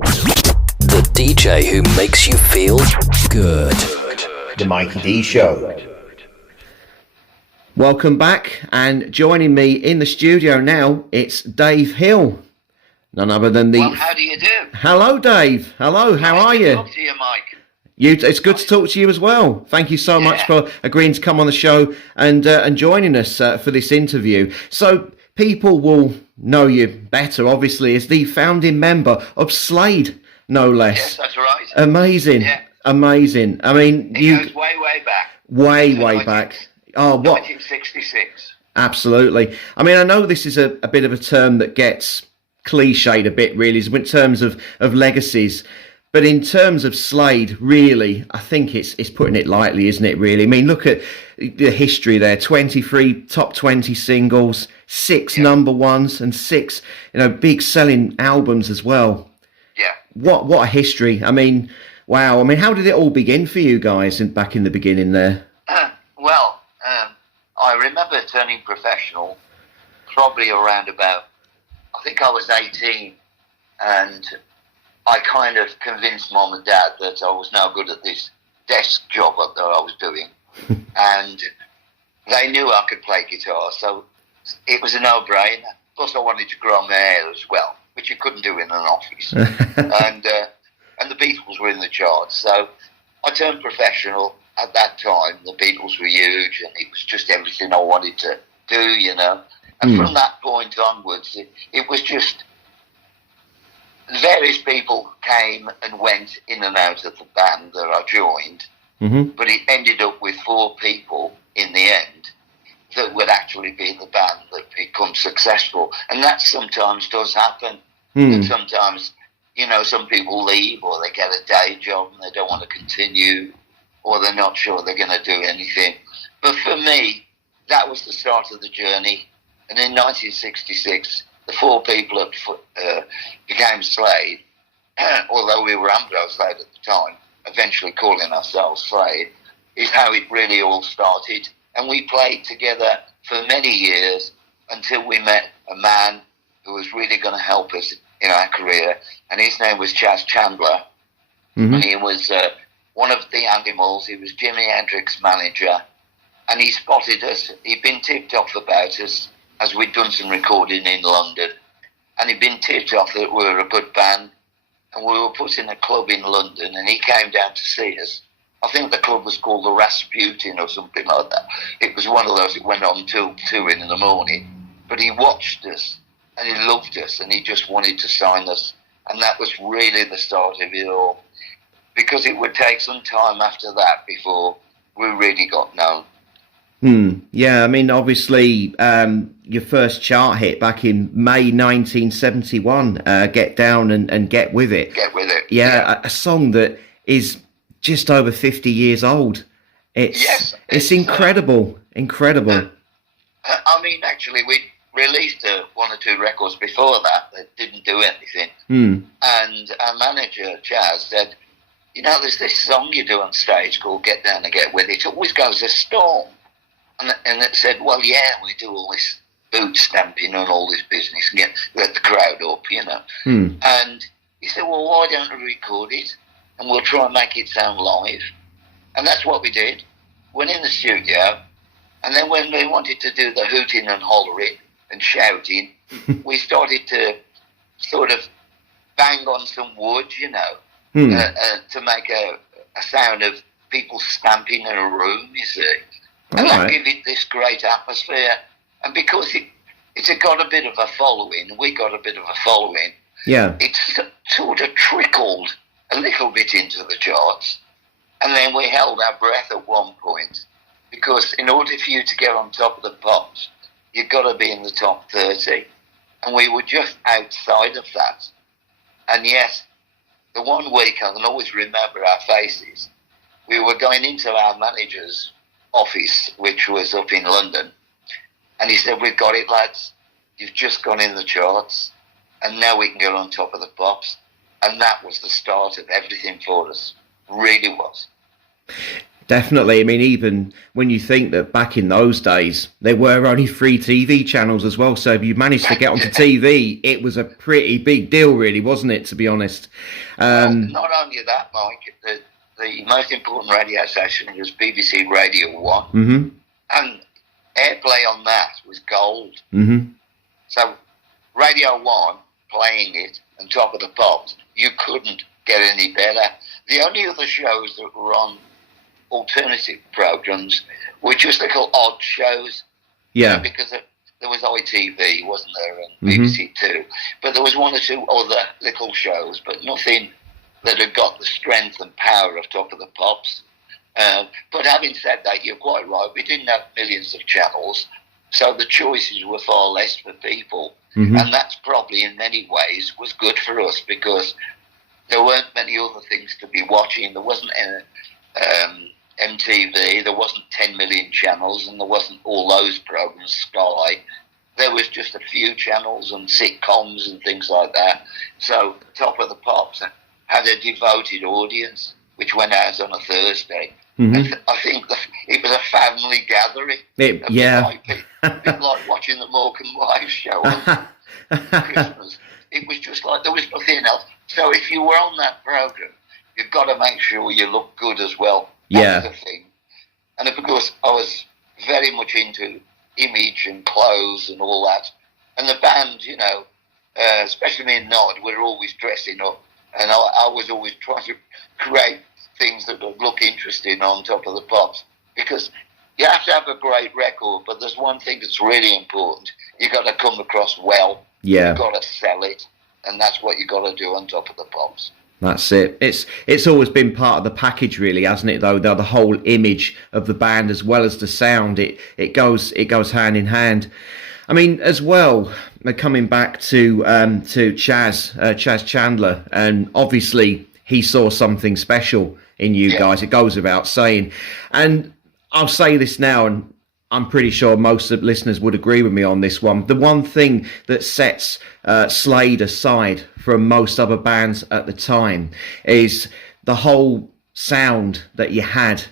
The DJ who makes you feel good. The Mikey D Show. Welcome back, and joining me in the studio now, it's Dave Hill. None other than the... Well, how do you do? Hello, Dave. Hello, how are you? Nice to talk to you, Mike. It's good to talk to you as well. Thank you so much for agreeing to come on the show and joining us for this interview. So people will know you better, obviously, as the founding member of Slade, no less. Yes, that's right. Amazing. Yeah. Amazing. I mean, It goes way back. Way back. Oh, what? 1966. Absolutely. I mean, I know this is a bit of a term that gets cliched a bit, really, in terms of legacies. But in terms of Slade, really, I think it's putting it lightly, isn't it, really? I mean, look at the history there. 23 top 20 singles, 6 number ones, and 6, big selling albums as well. Yeah. What a history. I mean, wow. I mean, how did it all begin for you guys back in the beginning there? I remember turning professional probably around about, I think I was 18, and I kind of convinced Mom and Dad that I was no good at this desk job that I was doing. And they knew I could play guitar, so it was a no-brainer. Plus I wanted to grow my hair as well, which you couldn't do in an office. and the Beatles were in the charts, so I turned professional. At that time, the Beatles were huge, and it was just everything I wanted to do, And from that point onwards, it was just various people came and went in and out of the band that I joined, but it ended up with 4 people in the end that would actually be the band that become successful. And that sometimes does happen. That sometimes, some people leave, or they get a day job and they don't want to continue, or they're not sure they're going to do anything. But for me, that was the start of the journey. And in 1966, the 4 people that became Slade, although we were Ambrose Slade at the time, eventually calling ourselves Slade, is how it really all started. And we played together for many years until we met a man who was really going to help us in our career, and his name was Chas Chandler, and he was one of the Animals. He was Jimi Hendrix's manager, and he spotted us. He'd been tipped off about us as we'd done some recording in London, and he'd been tipped off that we were a good band, and we were put in a club in London, and he came down to see us. I think the club was called the Rasputin or something like that. It was one of those that went on till 2 in the morning, but he watched us, and he loved us, and he just wanted to sign us, and that was really the start of it all, because it would take some time after that before we really got known. Yeah, I mean, obviously, your first chart hit back in May 1971, Get Down and Get With It. Get With It. Yeah, a song that is just over 50 years old. It's incredible, incredible. I mean, actually, we released 1 or 2 records before that didn't do anything. And our manager, Chaz, said, there's this song you do on stage called Get Down and Get With It. It always goes a storm. And it said, well, yeah, we do all this boot stamping and all this business and get the crowd up, And he said, well, why don't we record it? And we'll try and make it sound live. And that's what we did. Went in the studio, and then when we wanted to do the hooting and hollering and shouting, we started to sort of bang on some wood, to make a sound of people stamping in a room, you see. And that gave it this great atmosphere. And because it's got a bit of a following, we got a bit of a following, it sort of trickled a little bit into the charts. And then we held our breath at one point, because in order for you to get on top of the pops, you've got to be in the top 30. And we were just outside of that. And yes, the one week, I can always remember our faces. We were going into our manager's office, which was up in London, and he said, we've got it, lads. You've just gone in the charts, and now we can get on top of the pops. And that was the start of everything for us. Really was. Definitely. I mean, even when you think that back in those days, there were only 3 TV channels as well. So if you managed to get onto TV, it was a pretty big deal, really, wasn't it, to be honest? Well, not only that, Mike, the most important radio station was BBC Radio 1. Mm-hmm. And airplay on that was gold. Mm-hmm. So Radio 1 playing it and Top of the Pops, you couldn't get any better. The only other shows that were on alternative programs were just little odd shows. Yeah. Because there was ITV, wasn't there, and BBC Two. But there was 1 or 2 other little shows, but nothing that had got the strength and power of Top of the Pops. But having said that, you're quite right. We didn't have millions of channels, so the choices were far less for people. Mm-hmm. And that's probably in many ways was good for us because there weren't many other things to be watching. There wasn't MTV, there wasn't 10 million channels, and there wasn't all those programs, Sky. There was just a few channels and sitcoms and things like that. So Top of the Pops had a devoted audience, which went out on a Thursday. Mm-hmm. And I think it was a family gathering. Yeah. A bit like watching the Morecambe Wives show on Christmas. It was just like there was nothing else. So if you were on that program, you've got to make sure you look good as well. That's the thing. And of course, I was very much into image and clothes and all that. And the band, you know, especially me and Nod, we were always dressing up. And I was always trying to create things that would look interesting on Top of the Pops. Because you have to have a great record, but there's one thing that's really important. You've got to come across well. Yeah. You've got to sell it. And that's what you've got to do on Top of the Pops. That's it. It's always been part of the package, really, hasn't it? Though the whole image of the band as well as the sound, it goes hand in hand. I mean, as well, coming back to Chaz Chandler, and obviously he saw something special in you guys. It goes without saying, and I'll say this now, and I'm pretty sure most of the listeners would agree with me on this one. The one thing that sets Slade aside from most other bands at the time is the whole sound that you had,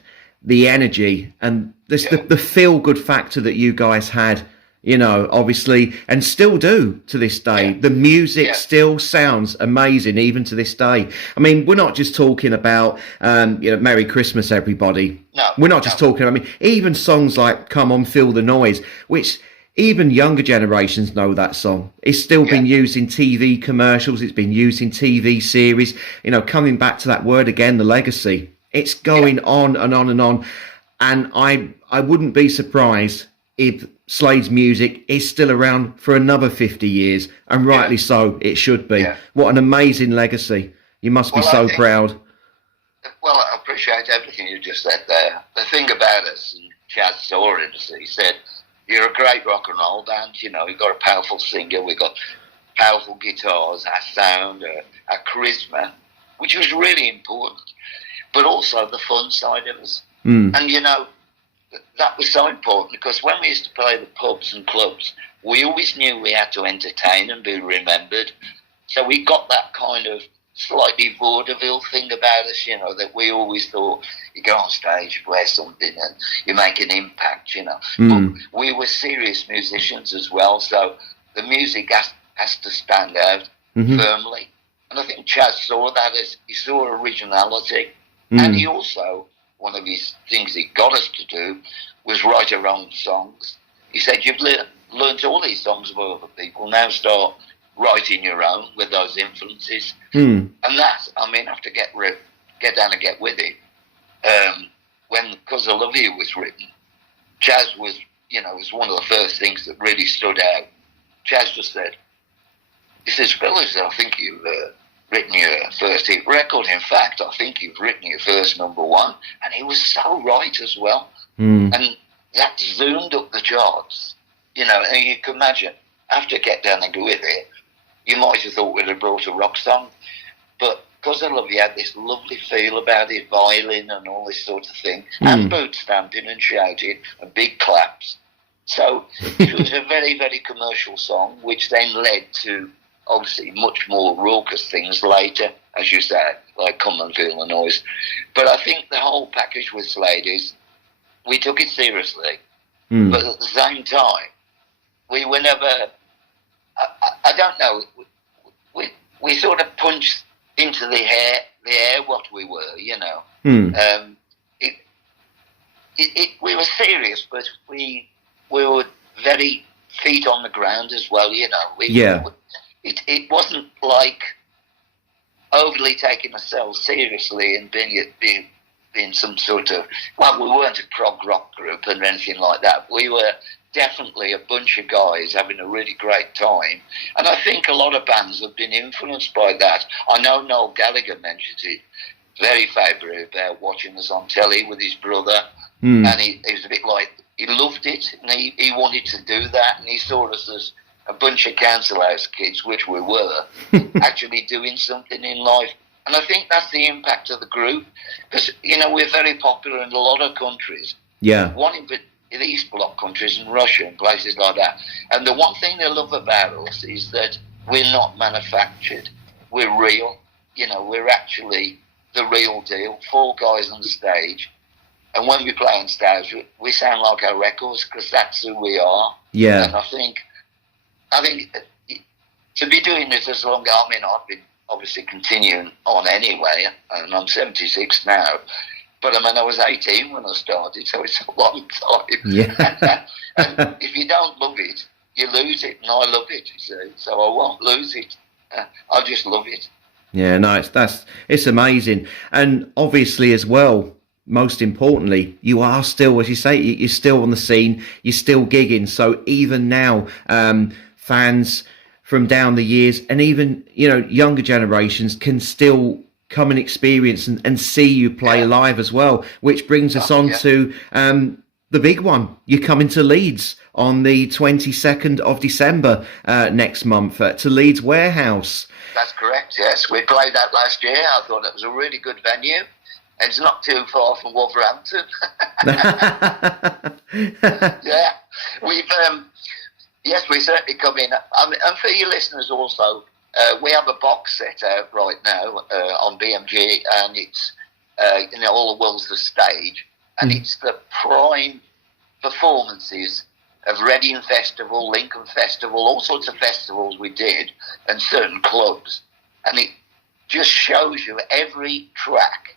the energy, and the feel-good factor that you guys had, you know, obviously, and still do to this day. The music still sounds amazing even to this day. I mean, we're not just talking about, Merry Christmas, everybody. No. We're not just talking, I mean, even songs like Come On, Feel the Noise, which even younger generations know that song. It's still been used in TV commercials. It's been used in TV series. You know, coming back to that word again, the legacy. It's going on and on and on. And I wouldn't be surprised if Slade's music is still around for another 50 years, and rightly so, it should be. What an amazing legacy. You must be so proud. Well, I appreciate everything you just said there. The thing about us, and Chaz saw it, he said, you're a great rock and roll band, you know, you've got a powerful singer, we've got powerful guitars, our sound, our charisma, which was really important, but also the fun side of us. And, you know, that was so important because when we used to play the pubs and clubs, we always knew we had to entertain and be remembered. So we got that kind of slightly vaudeville thing about us, you know, that we always thought you go on stage, you wear something and you make an impact, you know. But we were serious musicians as well, so the music has to stand out firmly. And I think Chaz saw that as he saw originality. And he also, one of his things he got us to do was write our own songs. He said, you've learnt all these songs of other people, now start writing your own with those influences. And that's, I mean, I have to get down and get with it. When 'Cause I Love You was written, Chaz was, you know, was one of the first things that really stood out. Chaz just said, he says, fellas, I think you've written your first hit record. In fact, I think you've written your first number one. And he was so right as well. And that zoomed up the charts. You know, and you can imagine, after Get Down and Go With It, you might have thought we'd have brought a rock song. But 'Cause I Love You had this lovely feel about it, violin and all this sort of thing, and boot stamping and shouting and big claps. So it was a very, very commercial song, which then led to obviously much more raucous things later, as you say, like Come and Feel the Noise. But I think the whole package with Slade is we took it seriously, but at the same time, we were never. I don't know. We sort of punched into the air what we were, you know. We were serious, but we were very feet on the ground as well, you know. It wasn't like overly taking ourselves seriously and being some sort of, well, we weren't a prog rock group or anything like that. We were definitely a bunch of guys having a really great time. And I think a lot of bands have been influenced by that. I know Noel Gallagher mentions it very favourably about watching us on telly with his brother. And he was a bit like, he loved it, and he wanted to do that, and he saw us as a bunch of council house kids, which we were, actually doing something in life. And I think that's the impact of the group, because, you know, we're very popular in a lot of countries. Yeah. One in the East Bloc countries and Russia and places like that. And the one thing they love about us is that we're not manufactured. We're real. You know, we're actually the real deal. 4 guys on the stage. And when we play on stage, we sound like our records because that's who we are. Yeah. And I think to be doing this as long, I mean, I've been obviously continuing on anyway, and I'm 76 now. But I mean, I was 18 when I started, so it's a long time. Yeah. And if you don't love it, you lose it, and I love it, you see. So I won't lose it. I just love it. Yeah, no, it's amazing. And obviously as well, most importantly, you are still, as you say, you're still on the scene, you're still gigging. So even now, fans from down the years and even, you know, younger generations can still come and experience and see you play live as well, which brings us on to the big one. You're coming to Leeds on the 22nd of December next month to Leeds Warehouse. That's correct, yes. We played that last year. I thought it was a really good venue. It's not too far from Wolverhampton. Yeah, we certainly come in. And for your listeners also, we have a box set out right now on BMG, and it's all the world's the stage, and it's the prime performances of Reading Festival, Lincoln Festival, all sorts of festivals we did, and certain clubs, and it just shows you every track.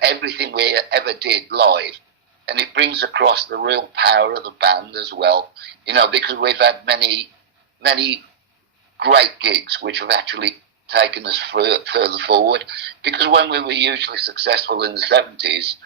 Everything we ever did live, and it brings across the real power of the band as well, you know, because we've had many great gigs which have actually taken us further forward, because when we were hugely successful in the 70s,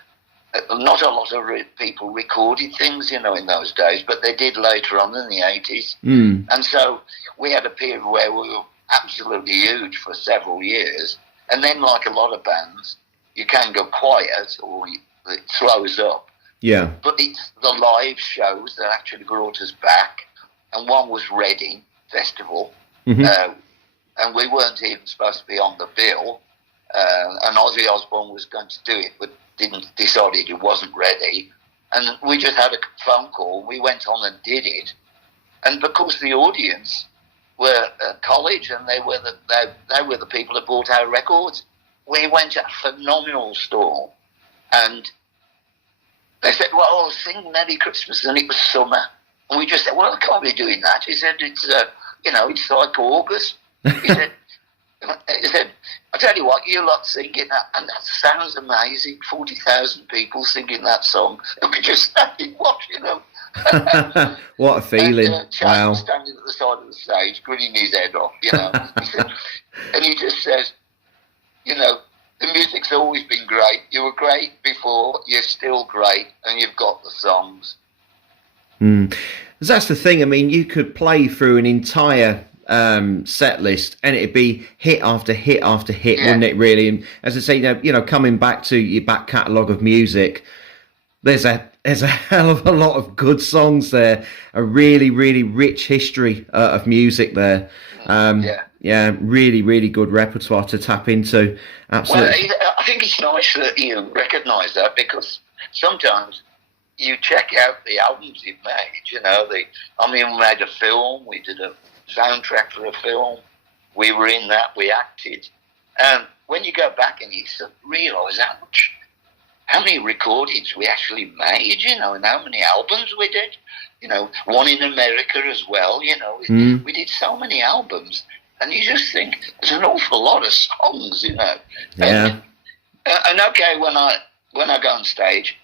not a lot of people recorded things, you know, in those days, but they did later on in the 80s. And so we had a period where we were absolutely huge for several years, and then, like a lot of bands, you can go quiet or it slows up. Yeah. But it's the live shows that actually brought us back. And one was Reading Festival. And we weren't even supposed to be on the bill. And Ozzy Osbourne was going to do it, but decided he wasn't ready. And we just had a phone call. We went on and did it. And because the audience were at college and they were the people that bought our records, we went to a phenomenal store, and they said, well, sing Merry Christmas, and it was summer. And we just said, well, I can't be doing that. He said, it's like August. He said, I tell you what, you lot singing that, and that sounds amazing, 40,000 people singing that song, and we just started watching them. What a feeling. And Charlie was standing at the side of the stage, grinning his head off, you know. And he just says, you know, the music's always been great. You were great before, you're still great, and you've got the songs. That's the thing. I mean, you could play through an entire set list and it'd be hit after hit after hit, wouldn't it, really? And as I say, you know, coming back to your back catalogue of music, there's a hell of a lot of good songs there, a really, really rich history of music there. Yeah, really, really good repertoire to tap into. Absolutely. Well, I think it's nice that you recognise that, because sometimes you check out the albums you've made. You know, we made a film. We did a soundtrack for a film. We were in that. We acted. When you go back and you realise how many recordings we actually made, and how many albums we did. One in America as well. We did so many albums, and you just think there's an awful lot of songs. Yeah. And okay, when I go on stage,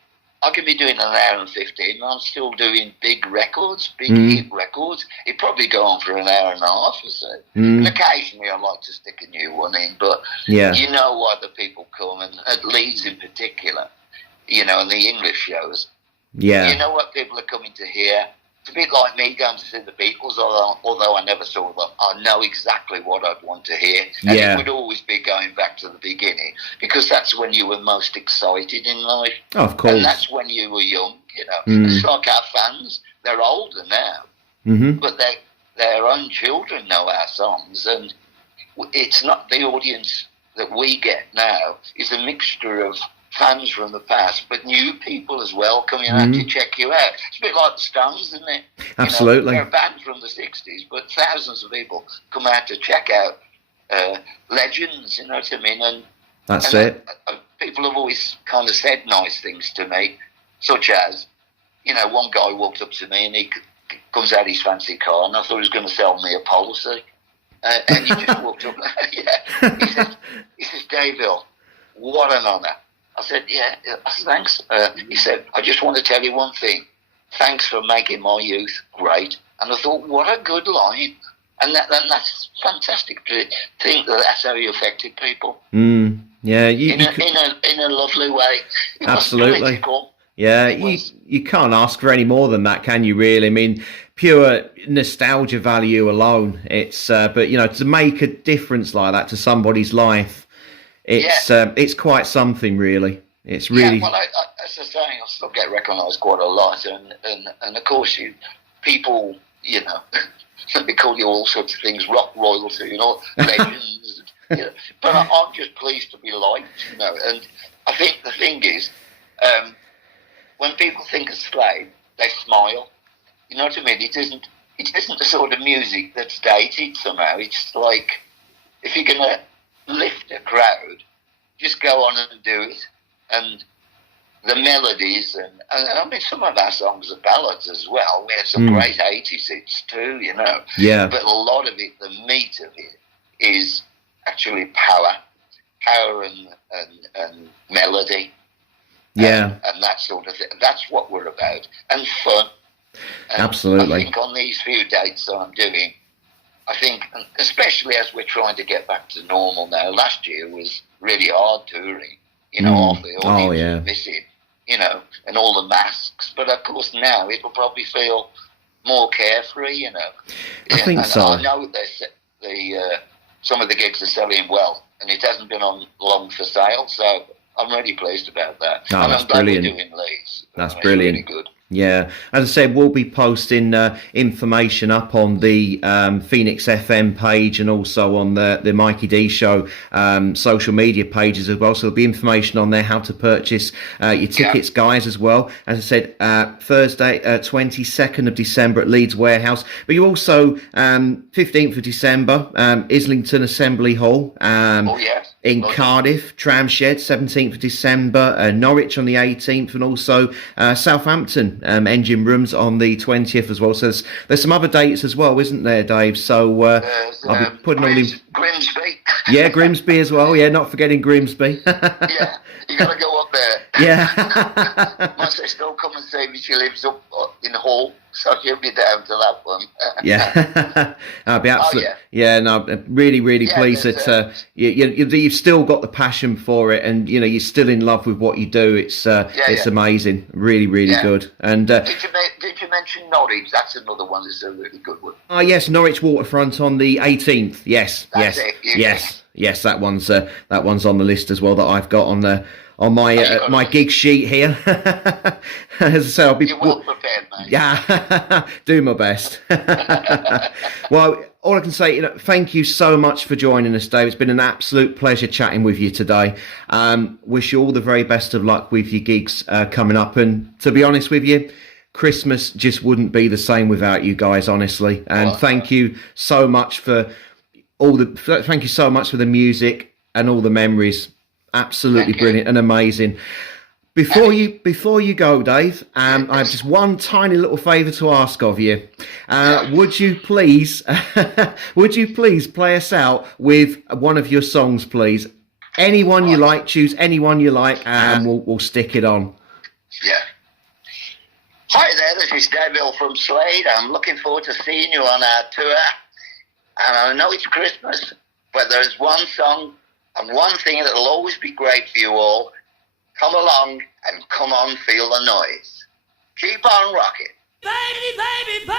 I can be doing an hour and 15, and I'm still doing big records, big hit records. It probably go on for an hour and a half or so. And occasionally I like to stick a new one in, but you know why the people come, and at Leeds in particular, and the English shows. Yeah. You know what people are coming to hear? It's a bit like me going to see the Beatles, although I never saw them. I know exactly what I'd want to hear. And it would always be going back to the beginning, because that's when you were most excited in life. Oh, of course. And that's when you were young, It's like our fans. They're older now, but their own children know our songs. And it's not the audience that we get now is a mixture of fans from the past, but new people as well coming out to check you out. It's a bit like the Stones, isn't it? Absolutely. They're a band from the 60s, but thousands of people come out to check out legends, you know what I mean? And that's it. People have always kind of said nice things to me, such as, one guy walked up to me and he comes out his fancy car, and I thought he was going to sell me a policy. And he just walked up. He says, Dave Hill, what an honour. I said, yeah, thanks. He said, I just want to tell you one thing. Thanks for making my youth great. And I thought, what a good line. And that's fantastic to think that that's how you affected people. Yeah, in a lovely way. Absolutely. Yeah, you can't ask for any more than that, can you? Really? I mean, pure nostalgia value alone. It's but to make a difference like that to somebody's life. It's quite something, really. It's really. Yeah, well, as I say, I still get recognised quite a lot, and of course, people, they call you all sorts of things, rock royalty, legends. But I'm just pleased to be liked, And I think the thing is, when people think of Slade, they smile. You know what I mean? It isn't the sort of music that's dated somehow. It's like if you're gonna lift a crowd, just go on and do it. And the melodies, and I mean, some of our songs are ballads as well. We had some great 80s hits too, Yeah. But a lot of it, the meat of it, is actually power and melody. Yeah. And that sort of thing. That's what we're about. And fun. And absolutely. I think on these few dates that I'm doing, I think, especially as we're trying to get back to normal now, last year was really hard touring, half the audience was missing, and all the masks. But of course now it'll probably feel more carefree, I think so. I know some of the gigs are selling well, and it hasn't been on long for sale, so I'm really pleased about that. Oh, and that's I'm glad brilliant. we're doing Leeds. That's brilliant. Really good. Yeah, as I said, we'll be posting information up on the Phoenix FM page and also on the Mikey D Show social media pages as well. So there'll be information on there how to purchase your tickets, guys, as well. As I said, Thursday, 22nd of December at Leeds Warehouse. But you also, 15th of December, Islington Assembly Hall. In Cardiff, Tramshed, 17th of December, Norwich on the 18th, and also Southampton Engine Rooms on the 20th as well. So there's some other dates as well, isn't there, Dave? So I'll be putting all in. Grimsby. Yeah, Grimsby as well. Yeah, not forgetting Grimsby. Yeah, you got to go up there. Yeah. My sister will come and see me. She lives up in Hull, so she'll be down to that one. Yeah, I'll be absolutely. Yeah, no, really, really pleased that you've still got the passion for it, and you're still in love with what you do. It's amazing, really, really good. And did you mention Norwich? That's another one that's a really good one. Oh yes, Norwich Waterfront on the 18th. Yes, yes, that one's on the list as well that I've got on my gig sheet here. As I say, I'll be. You're well prepared, mate. Yeah, do my best. Well, all I can say, thank you so much for joining us, Dave. It's been an absolute pleasure chatting with you today. Wish you all the very best of luck with your gigs coming up. And to be honest with you, Christmas just wouldn't be the same without you guys, honestly. And thank you so much for thank you so much for the music and all the memories. Absolutely brilliant and amazing. Before you go, Dave, I have just one tiny little favour to ask of you. Would you please play us out with one of your songs, please? Anyone you like, choose anyone you like, and we'll stick it on. Yeah. Hi there, this is Devil from Slade. I'm looking forward to seeing you on our tour. And I know it's Christmas, but there's one song and one thing that'll always be great for you all. Come along and come on, feel the noise. Keep on rocking. Baby, baby, baby!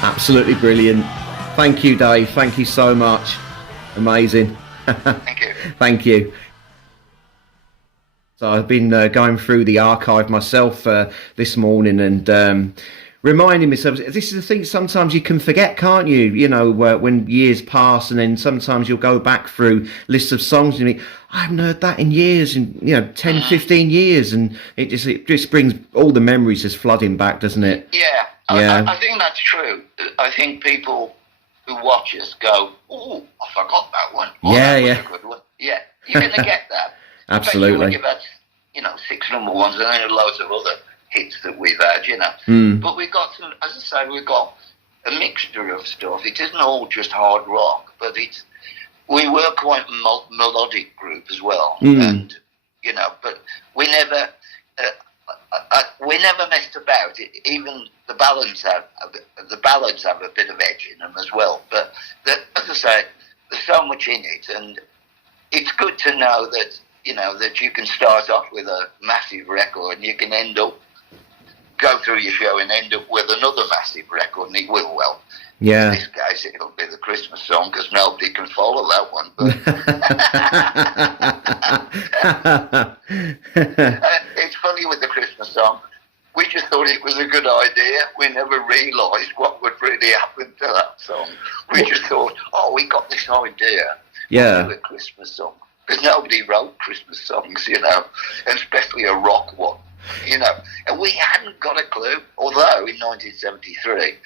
Absolutely brilliant. Thank you, Dave. Thank you so much. Amazing. Thank you. Thank you. So I've been going through the archive myself this morning and reminding myself, this is the thing, sometimes you can forget, can't you? You know, when years pass, and then sometimes you'll go back through lists of songs and you think, I haven't heard that in years, and 10, 15 years, and it just brings all the memories just flooding back, doesn't it? Yeah, Yeah. I think that's true. I think people who watch us go, oh, I forgot that one. Oh, that was a good one. Yeah, you're going to get that. Absolutely. Especially when you've had, 6 number ones and then loads of other hits that we've had, But we've got some, as I say, we've got a mixture of stuff. It isn't all just hard rock, but we were quite a melodic group as well. And, but we never messed about it. Even the ballads have a bit of edge in them as well. But as I say, there's so much in it, and it's good to know that that you can start off with a massive record and you can go through your show and end up with another massive record, and it will well. Yeah. In this case, it'll be the Christmas song because nobody can follow that one. But it's funny with the Christmas song. We just thought it was a good idea. We never realised what would really happen to that song. We just thought, we got this idea. Yeah. Do a Christmas song. Because nobody wrote Christmas songs, and especially a rock one, And we hadn't got a clue. Although in 1973,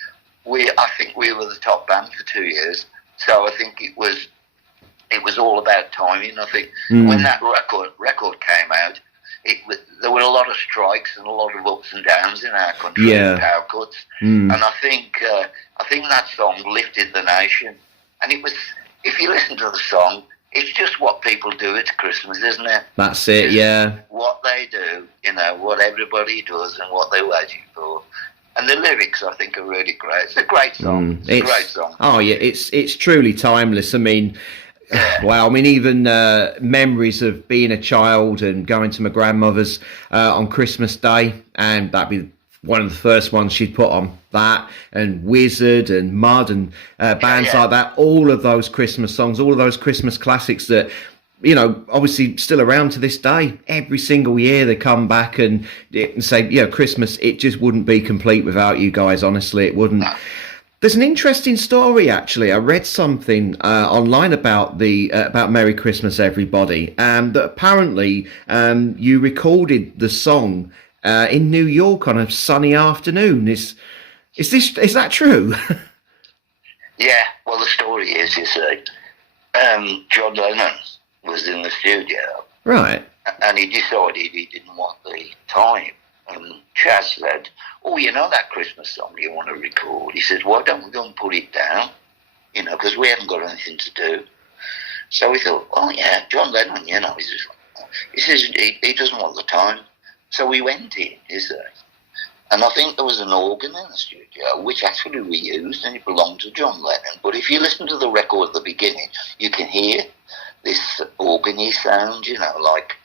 I think we were the top band for 2 years. So I think it was all about timing. I think when that record came out, there were a lot of strikes and a lot of ups and downs in our country, power cuts, and I think that song lifted the nation. And it was, if you listen to the song, it's just what people do at Christmas, isn't it? That's it, yeah. What they do, what everybody does and what they're waiting for. And the lyrics, I think, are really great. It's a great song. It's a great song. Oh, yeah, it's truly timeless. I mean, wow, I mean, even memories of being a child and going to my grandmother's on Christmas Day, and that'd be one of the first ones she'd put on, that, and Wizard and Mud and bands like that. All of those Christmas songs, all of those Christmas classics that, obviously still around to this day. Every single year they come back and say, Christmas, it just wouldn't be complete without you guys, honestly, it wouldn't. No. There's an interesting story, actually. I read something online about about Merry Christmas, Everybody, that apparently you recorded the song in New York on a sunny afternoon. Is that true? Yeah. Well, the story is, John Lennon was in the studio, right? And he decided he didn't want the time. And Chaz said, "Oh, that Christmas song you want to record?" He said, "Why don't we go and put it down? Because we haven't got anything to do." So we thought, "Oh yeah, John Lennon, he says he doesn't want the time." So we went in, and I think there was an organ in the studio, which actually we used, and it belonged to John Lennon. But if you listen to the record at the beginning, you can hear this organ-y sound, like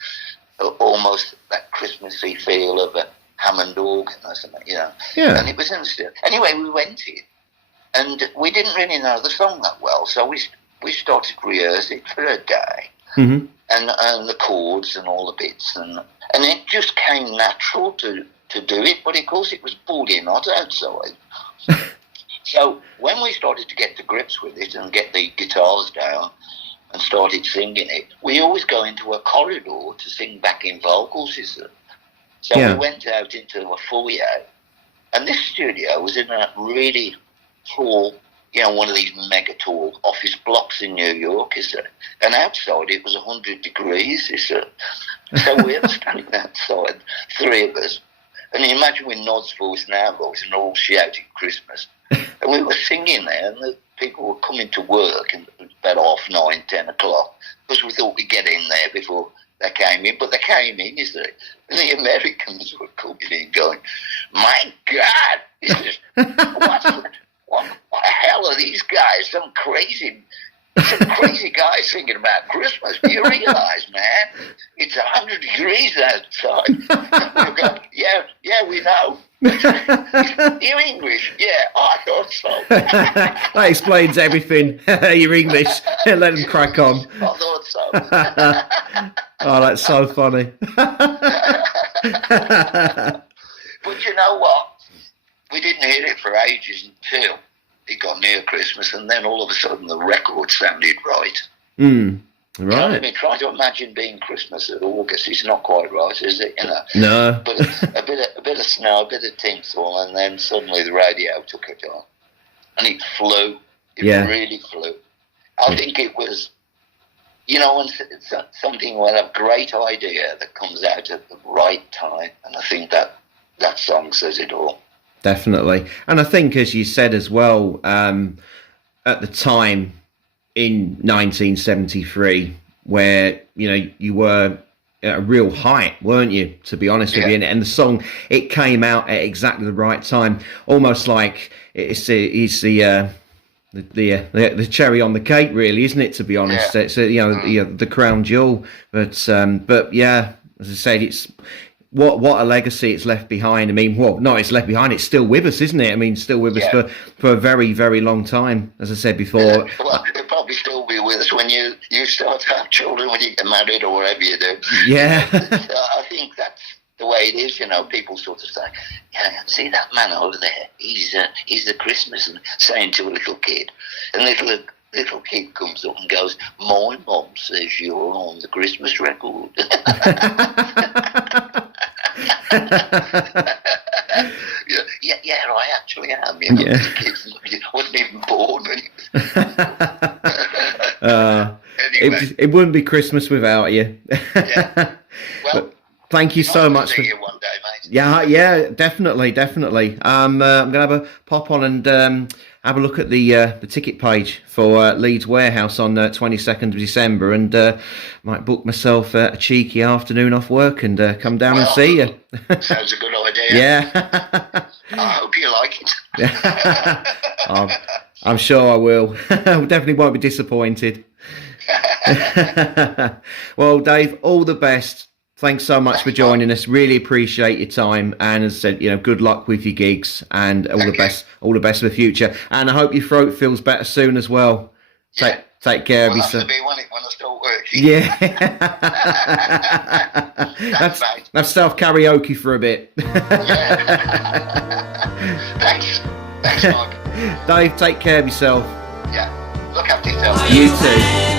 almost that Christmassy feel of a Hammond organ or something, Yeah. And it was in the studio. Anyway, we went in, and we didn't really know the song that well, so we started rehearsing for a day. Mm-hmm. And the chords and all the bits, and it just came natural to do it, but of course it was boiling hot outside. So when we started to get to grips with it and get the guitars down and started singing it, we always go into a corridor to sing backing vocals, So we went out into a foyer, and this studio was in a really tall, one of these mega tall office blocks in New York, And outside it was 100 degrees, So we were standing outside, 3 of us. And you imagine with Nod's voice and our voice and all shouting Christmas. And we were singing there, and the people were coming to work about 9:30, 10 o'clock, because we thought we'd get in there before they came in. But they came in, and the Americans were coming in going, "My God, what the hell are these guys? Some crazy guys singing about Christmas. Do you realise, man? It's 100 degrees outside." We're going, yeah, we know. You're English? Yeah, I thought so. That explains everything. You're English. Let them crack on. I thought so. Oh, that's so funny. But you know what? We didn't hear it for ages until it got near Christmas, and then all of a sudden the record sounded right. Right. You know what I mean? Try to imagine being Christmas at August. It's not quite right, is it? You know. No. But a bit of snow, a bit of tinsel, and then suddenly the radio took it on, and it flew. It really flew. I think it was, you know, when something with a great idea that comes out at the right time, and I think that song says it all. Definitely. And I think, as you said as well, at the time in 1973, where, you know, you were at a real height, weren't you, to be honest with you? And the song, it came out at exactly the right time, almost like it's the cherry on the cake, really, isn't it, to be honest? It's the crown jewel. But yeah, as I said, it's what a legacy it's left behind. I mean, it's left behind, it's still with us, isn't it? I mean, still with us for a very, very long time, as I said before. Well, it'll probably still be with us when you start to have children, when you get married or whatever you do. Yeah. I think that's the way it is, you know. People sort of say, yeah, see that man over there, he's the Christmas, and saying to a little kid, and little kid comes up and goes, my mum says you're on the Christmas record. yeah, I actually am. You know, the kids wasn't even born. Anyway. It wouldn't be Christmas without you. Yeah. Well, but thank you so much. See you one day, mate. Yeah, definitely. I'm going to have a pop on and have a look at the ticket page for Leeds Warehouse on 22nd of December, and might book myself a cheeky afternoon off work and come down and see you. Sounds a good idea. Yeah. I hope you like it. I'm sure I will. I definitely won't be disappointed. Well, Dave, all the best. Thanks so much for joining us. Really appreciate your time. And as I said, you know, good luck with your gigs, and all the best for the future. And I hope your throat feels better soon as well. Yeah. Take care of yourself. Have to be when I start working. Yeah. That's self karaoke for a bit. Thanks, Mark. Dave, take care of yourself. Yeah. Look after yourself. You too.